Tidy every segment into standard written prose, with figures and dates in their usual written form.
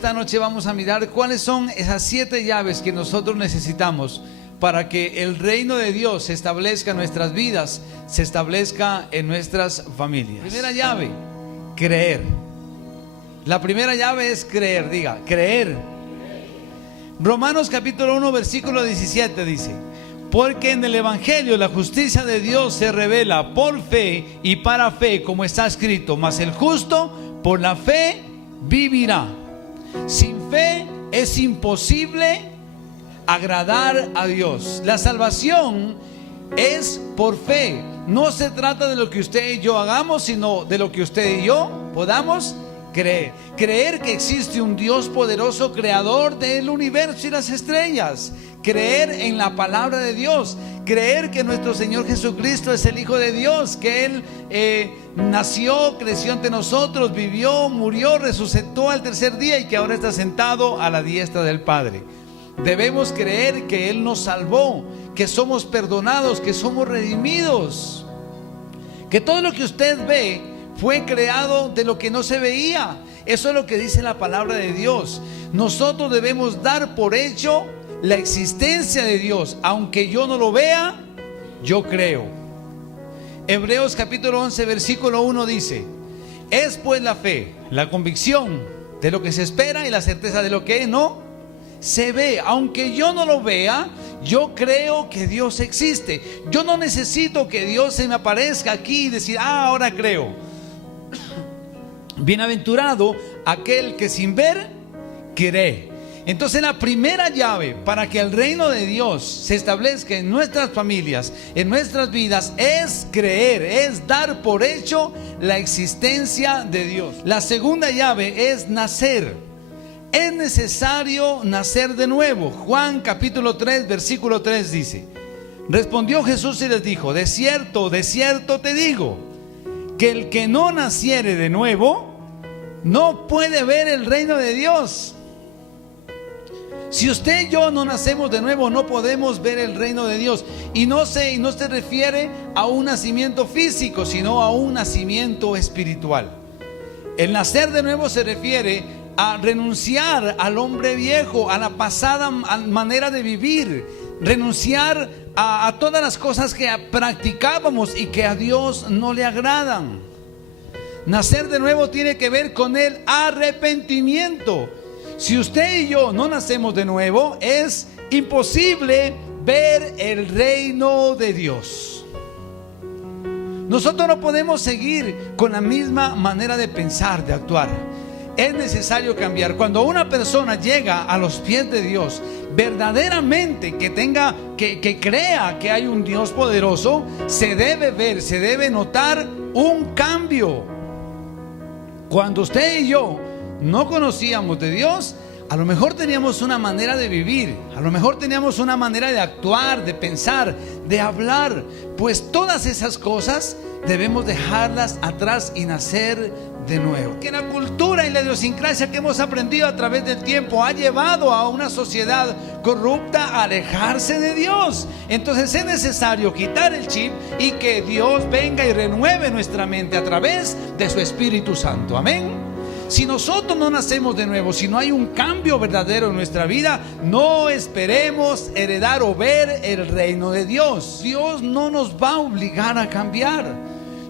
esta noche vamos a mirar cuáles son esas 7 llaves que nosotros necesitamos para que el reino de Dios se establezca en nuestras vidas, se establezca en nuestras familias. Primera llave, creer. La primera llave es creer, diga, creer. Romanos capítulo 1 versículo 17 dice: porque en el evangelio la justicia de Dios se revela por fe y para fe, como está escrito, mas el justo por la fe vivirá. Sin fe es imposible agradar a Dios. La salvación es por fe. No se trata de lo que usted y yo hagamos, sino de lo que usted y yo podamos creer. Creer que existe un Dios poderoso, creador del universo y las estrellas. Creer en la palabra de Dios. Creer que nuestro Señor Jesucristo es el Hijo de Dios, que Él nació, creció ante nosotros, vivió, murió, resucitó al tercer día y que ahora está sentado a la diestra del Padre. Debemos creer que Él nos salvó, que somos perdonados, que somos redimidos, que todo lo que usted ve fue creado de lo que no se veía. Eso es lo que dice la palabra de Dios. Nosotros debemos dar por hecho la existencia de Dios. Aunque yo no lo vea, yo creo. Hebreos capítulo 11 versículo 1 dice: es pues la fe, la convicción de lo que se espera y la certeza de lo que no se ve. Aunque yo no lo vea, yo creo que Dios existe. Yo no necesito que Dios se me aparezca aquí y decir: ahora creo. Bienaventurado aquel que sin ver cree. Entonces la primera llave para que el reino de Dios se establezca en nuestras familias, en nuestras vidas, es creer, es dar por hecho la existencia de Dios. La segunda llave es nacer. Es necesario nacer de nuevo. Juan capítulo 3 versículo 3 dice: respondió Jesús y les dijo: de cierto te digo, que el que no naciere de nuevo no puede ver el reino de Dios. Si usted y yo no nacemos de nuevo, no podemos ver el reino de Dios. Y no se refiere a un nacimiento físico, sino a un nacimiento espiritual. El nacer de nuevo se refiere a renunciar al hombre viejo, a la pasada manera de vivir, renunciar a todas las cosas que practicábamos y que a Dios no le agradan. Nacer de nuevo tiene que ver con el arrepentimiento. Si usted y yo no nacemos de nuevo, es imposible ver el reino de Dios. Nosotros no podemos seguir con la misma manera de pensar, de actuar. Es necesario cambiar. Cuando una persona llega a los pies de Dios, verdaderamente que crea que hay un Dios poderoso, se debe ver, se debe notar un cambio. Cuando usted y yo no conocíamos de Dios, a lo mejor teníamos una manera de vivir, a lo mejor teníamos una manera de actuar, de pensar, de hablar. Pues todas esas cosas debemos dejarlas atrás y nacer de nuevo. Que la cultura y la idiosincrasia que hemos aprendido a través del tiempo ha llevado a una sociedad corrupta a alejarse de Dios. Entonces es necesario quitar el chip y que Dios venga y renueve nuestra mente a través de su Espíritu Santo. Amén. Si nosotros no nacemos de nuevo, si no hay un cambio verdadero en nuestra vida, no esperemos heredar o ver el reino de Dios. Dios no nos va a obligar a cambiar.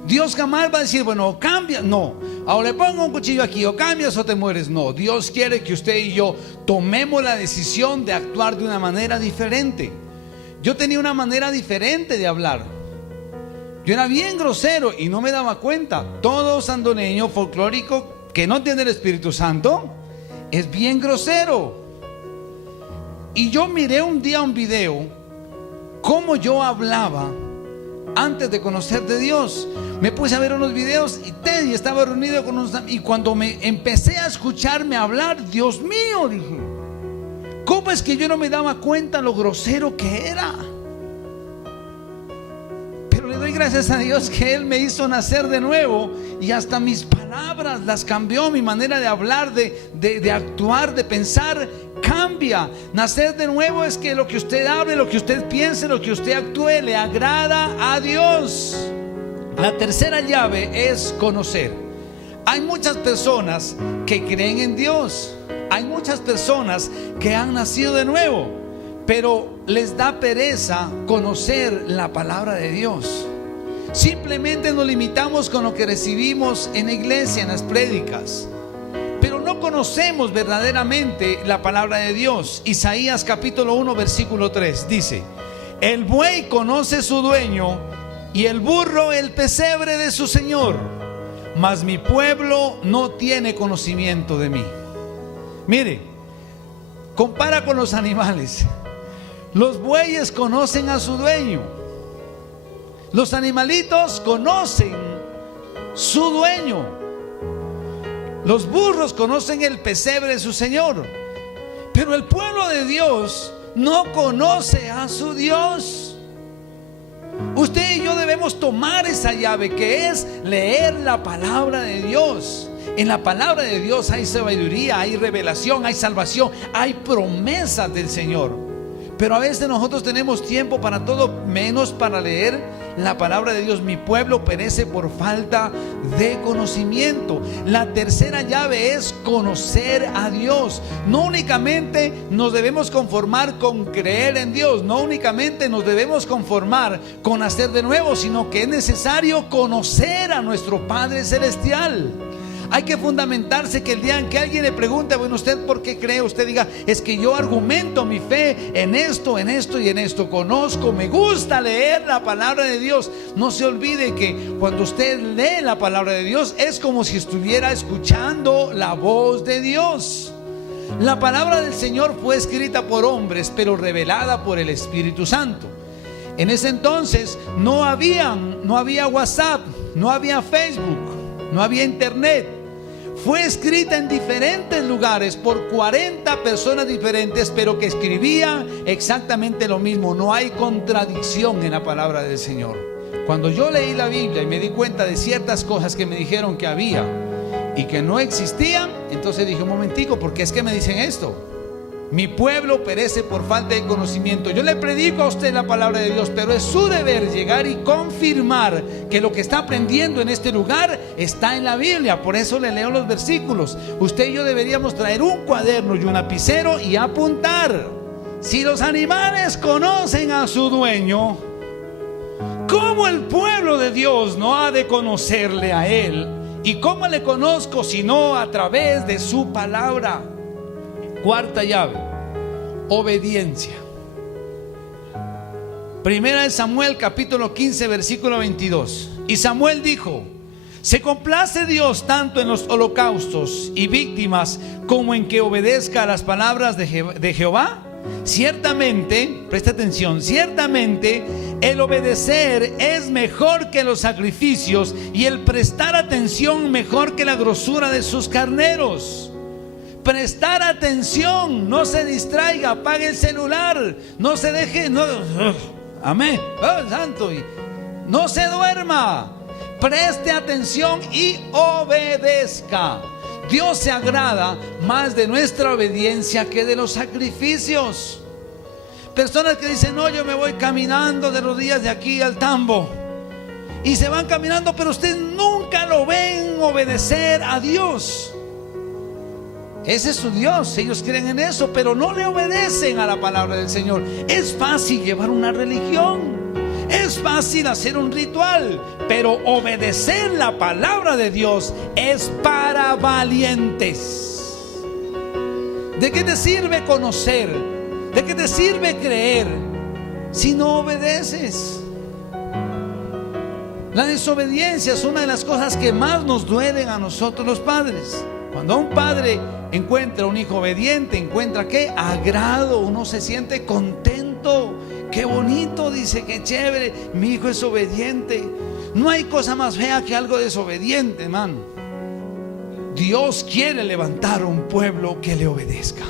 Dios jamás va a decir: bueno, cambia. No, ahora le pongo un cuchillo aquí, o cambias o te mueres. No, Dios quiere que usted y yo tomemos la decisión de actuar de una manera diferente. Yo tenía una manera diferente de hablar. Yo era bien grosero y no me daba cuenta. Todo sandoneño folclórico que no tiene el Espíritu Santo es bien grosero. Y yo miré un día un video cómo yo hablaba antes de conocer de Dios. Me puse a ver unos videos y Teddy estaba reunido con unos, y cuando me empecé a escucharme hablar, Dios mío, dije, ¿cómo es que yo no me daba cuenta lo grosero que era? Pero le doy gracias a Dios que Él me hizo nacer de nuevo y hasta mis palabras las cambió. Mi manera de hablar, de actuar, de pensar cambia. Nacer de nuevo es que lo que usted hable, lo que usted piense, lo que usted actúe le agrada a Dios. La tercera llave es conocer. Hay muchas personas que creen en Dios, Hay muchas personas que han nacido de nuevo, pero les da pereza conocer la palabra de Dios. Simplemente nos limitamos con lo que recibimos en la iglesia, en las prédicas, pero no conocemos verdaderamente la palabra de Dios. Isaías capítulo 1 versículo 3 dice: el buey conoce su dueño y el burro el pesebre de su señor, mas mi pueblo no tiene conocimiento de mí. Mire, compara con los animales. Los bueyes conocen a su dueño. Los animalitos conocen su dueño. Los burros conocen el pesebre de su señor. Pero el pueblo de Dios no conoce a su Dios. Usted y yo debemos tomar esa llave, que es leer la palabra de Dios. En la palabra de Dios hay sabiduría, hay revelación, hay salvación, hay promesas del Señor. Pero a veces nosotros tenemos tiempo para todo menos para leer la palabra de Dios. Mi pueblo perece por falta de conocimiento. La tercera llave es conocer a Dios. No únicamente nos debemos conformar con creer en Dios, no únicamente nos debemos conformar con nacer de nuevo, sino que es necesario conocer a nuestro Padre Celestial. Hay que fundamentarse, que el día en que alguien le pregunte: bueno, ¿usted por qué cree? Usted diga: es que yo argumento mi fe en esto, en esto y en esto. Conozco, me gusta leer la palabra de Dios. No se olvide que cuando usted lee la palabra de Dios es como si estuviera escuchando la voz de Dios. La palabra del Señor fue escrita por hombres, pero revelada por el Espíritu Santo. En ese entonces no había WhatsApp, no había Facebook, no había internet. Fue escrita en diferentes lugares por 40 personas diferentes, pero que escribían exactamente lo mismo. No hay contradicción en la palabra del Señor. Cuando yo leí la Biblia y me di cuenta de ciertas cosas que me dijeron que había y que no existían, entonces dije: un momentico, ¿por qué es que me dicen esto? Mi pueblo perece por falta de conocimiento. Yo le predico a usted la palabra de Dios, pero es su deber llegar y confirmar que lo que está aprendiendo en este lugar está en la Biblia. Por eso le leo los versículos. Usted y yo deberíamos traer un cuaderno y un lapicero y apuntar. Si los animales conocen a su dueño, ¿cómo el pueblo de Dios no ha de conocerle a Él? ¿Y cómo le conozco sino a través de su palabra? Cuarta llave: obediencia. Primera de Samuel capítulo 15 versículo 22. Y Samuel dijo: ¿se complace Dios tanto en los holocaustos y víctimas como en que obedezca a las palabras de Jehová? Ciertamente, presta atención, ciertamente el obedecer es mejor que los sacrificios, y el prestar atención mejor que la grosura de sus carneros. Prestar atención, no se distraiga, apague el celular, no se deje, amén, santo, no se duerma, preste atención y obedezca. Dios se agrada más de nuestra obediencia que de los sacrificios. Personas que dicen: no, yo me voy caminando de rodillas de aquí al tambo, y se van caminando, pero ustedes nunca lo ven obedecer a Dios. Ese es su Dios, ellos creen en eso, pero no le obedecen a la palabra del Señor. Es fácil llevar una religión, es fácil hacer un ritual, pero obedecer la palabra de Dios es para valientes. ¿De qué te sirve conocer? ¿De qué te sirve creer si no obedeces? La desobediencia es una de las cosas que más nos duelen a nosotros los padres. Cuando un padre encuentra un hijo obediente, encuentra ¿qué? Agrado, uno se siente contento. Qué bonito, dice, qué chévere, mi hijo es obediente. No hay cosa más fea que algo desobediente, hermano. Dios quiere levantar un pueblo que le obedezca.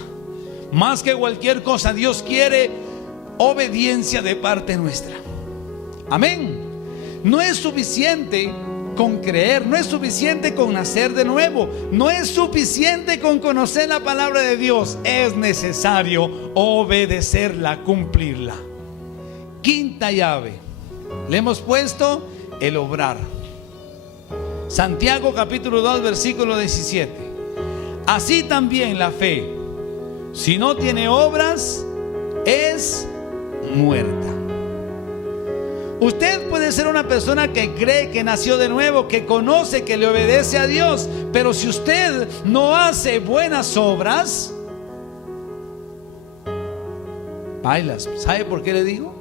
Más que cualquier cosa, Dios quiere obediencia de parte nuestra. Amén. No es suficiente con creer, no es suficiente con nacer de nuevo, no es suficiente con conocer la palabra de Dios. Es necesario obedecerla, cumplirla. Quinta llave, le hemos puesto el obrar. Santiago capítulo 2 versículo 17. Así también la fe, si no tiene obras, es muerta. Usted puede ser una persona que cree que nació de nuevo, que conoce, que le obedece a Dios, pero si usted no hace buenas obras, bailas. ¿Sabe por qué le digo?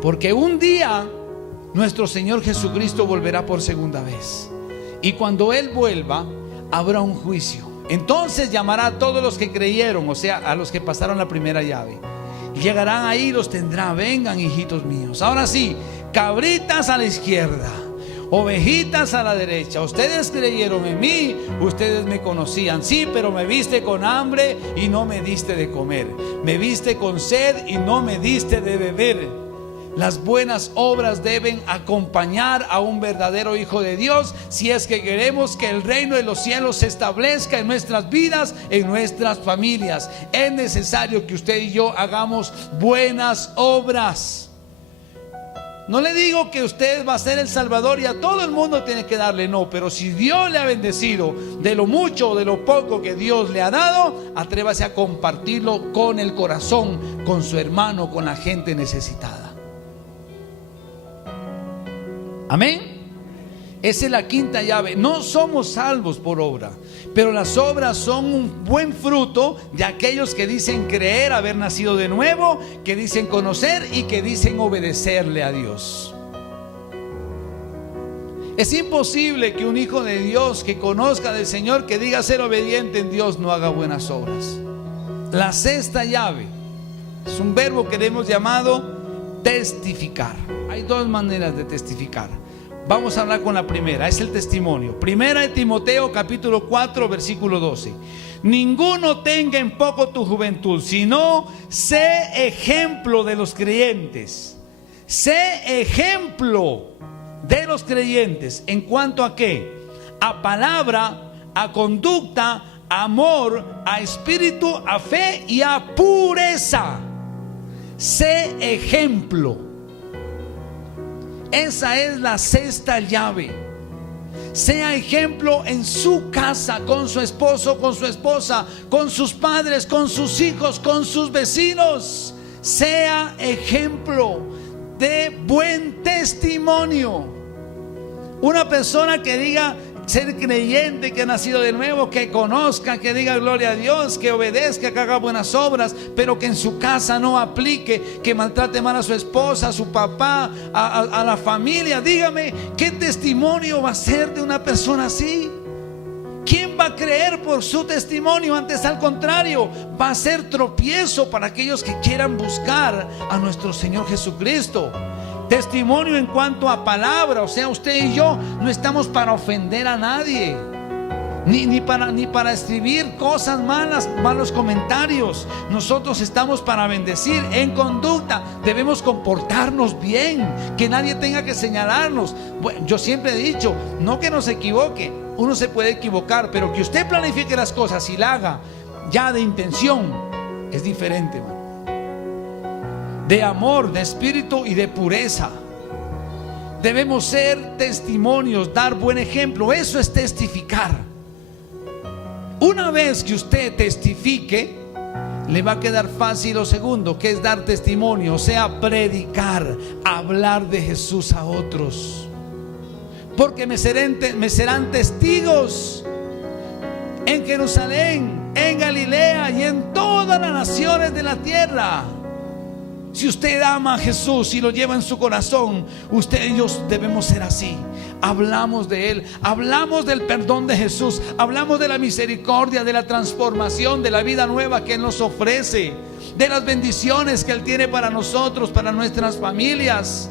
Porque un día nuestro Señor Jesucristo volverá por segunda vez, y cuando Él vuelva habrá un juicio. Entonces llamará a todos los que creyeron, o sea, a los que pasaron la primera llave. Llegarán ahí, los tendrá: vengan, hijitos míos. Ahora sí, cabritas a la izquierda, ovejitas a la derecha. Ustedes creyeron en mí, ustedes me conocían. Sí, pero me viste con hambre y no me diste de comer. Me viste con sed y no me diste de beber. Las buenas obras deben acompañar a un verdadero hijo de Dios si es que queremos que el reino de los cielos se establezca en nuestras vidas, en nuestras familias. Es necesario que usted y yo hagamos buenas obras. No le digo que usted va a ser el Salvador y a todo el mundo tiene que darle, no, pero si Dios le ha bendecido de lo mucho o de lo poco que Dios le ha dado, atrévase a compartirlo con el corazón, con su hermano, con la gente necesitada. Amén. Esa es la quinta llave. No somos salvos por obra, pero las obras son un buen fruto de aquellos que dicen creer haber nacido de nuevo, que dicen conocer y que dicen obedecerle a Dios. Es imposible que un hijo de Dios que conozca del Señor, que diga ser obediente en Dios, no haga buenas obras. La sexta llave es un verbo que hemos llamado testificar. Hay dos maneras de testificar. Vamos a hablar con la primera, es el testimonio. Primera de Timoteo capítulo 4 versículo 12. Ninguno tenga en poco tu juventud, sino sé ejemplo de los creyentes. Sé ejemplo de los creyentes. ¿En cuanto a qué? A palabra, a conducta, a amor, a espíritu, a fe y a pureza. Sé ejemplo. Esa es la sexta llave. Sea ejemplo en su casa, con su esposo, con su esposa, con sus padres, con sus hijos, con sus vecinos. Sea ejemplo de buen testimonio. Una persona que diga ser creyente, que ha nacido de nuevo, que conozca, que diga gloria a Dios, que obedezca, que haga buenas obras, pero que en su casa no aplique, que maltrate mal a su esposa, a su papá, a la familia. Dígame, ¿qué testimonio va a ser de una persona así? ¿Quién va a creer por su testimonio? Antes, al contrario, va a ser tropiezo para aquellos que quieran buscar a nuestro Señor Jesucristo. Testimonio en cuanto a palabra, o sea, usted y yo no estamos para ofender a nadie, ni para escribir cosas malas, malos comentarios. Nosotros estamos para bendecir. En conducta debemos comportarnos bien, que nadie tenga que señalarnos. Bueno, yo siempre he dicho, no que no se equivoque, uno se puede equivocar, pero que usted planifique las cosas y la haga ya de intención, es diferente, man. De amor, de espíritu y de pureza. Debemos ser testimonios, dar buen ejemplo. Eso es testificar. Una vez que usted testifique, le va a quedar fácil lo segundo, que es dar testimonio, o sea, predicar, hablar de Jesús a otros. Porque me serán testigos en Jerusalén, en Galilea y en todas las naciones de la tierra. Si usted ama a Jesús y lo lleva en su corazón, usted y yo debemos ser así. Hablamos de Él, hablamos del perdón de Jesús, hablamos de la misericordia, de la transformación, de la vida nueva que Él nos ofrece, de las bendiciones que Él tiene para nosotros, para nuestras familias.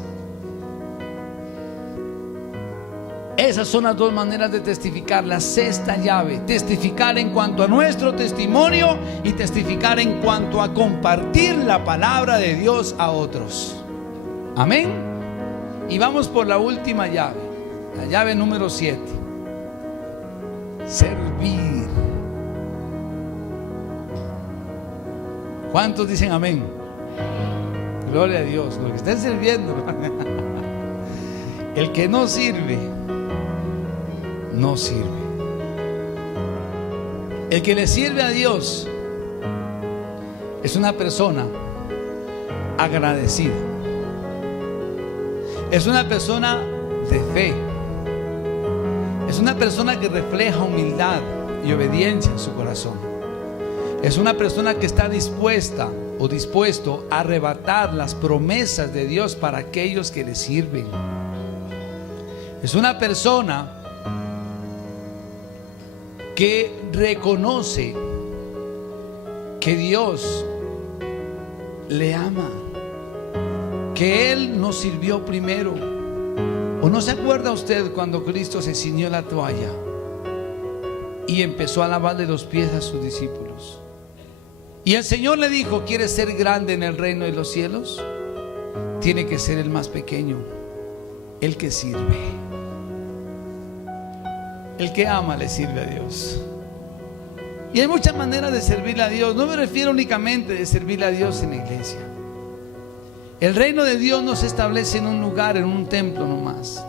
Esas son las dos maneras de testificar. La sexta llave: testificar en cuanto a nuestro testimonio y testificar en cuanto a compartir la palabra de Dios a otros. Amén. Y vamos por la última llave, la llave número 7: servir. ¿Cuántos dicen amén? Gloria a Dios. Los que estén sirviendo. El que no sirve, no sirve. El que le sirve a Dios es una persona agradecida. Es una persona de fe. Es una persona que refleja humildad y obediencia en su corazón. Es una persona que está dispuesta o dispuesto a arrebatar las promesas de Dios para aquellos que le sirven. Es una persona que reconoce que Dios le ama, que Él nos sirvió primero. ¿O no se acuerda usted cuando Cristo se ciñó la toalla y empezó a lavarle los pies a sus discípulos? Y el Señor le dijo: ¿quieres ser grande en el reino de los cielos? Tiene que ser el más pequeño, el que sirve. El que ama le sirve a Dios. Y hay muchas maneras de servirle a Dios. No me refiero únicamente de servirle a Dios en la iglesia. El reino de Dios no se establece en un lugar, en un templo nomás.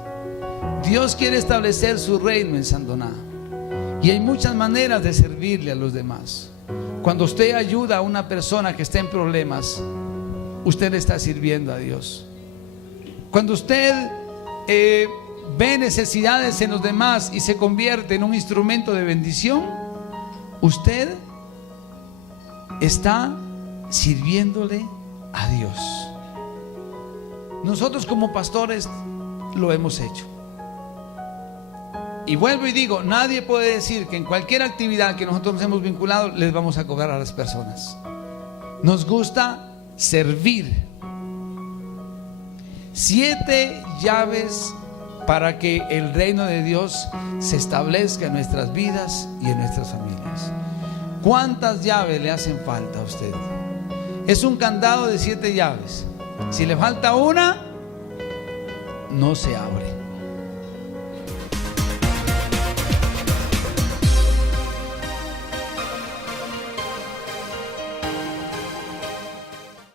Dios quiere establecer su reino en Sandoná. Y hay muchas maneras de servirle a los demás. Cuando usted ayuda a una persona que está en problemas, usted le está sirviendo a Dios. Cuando usted ve necesidades en los demás y se convierte en un instrumento de bendición, usted está sirviéndole a Dios. Nosotros como pastores lo hemos hecho. Y vuelvo y digo, nadie puede decir que en cualquier actividad que nosotros nos hemos vinculado les vamos a cobrar a las personas. Nos gusta servir. 7 llaves para que el reino de Dios se establezca en nuestras vidas y en nuestras familias. ¿Cuántas llaves le hacen falta a usted? Es un candado de 7 llaves. Si le falta una, no se abre.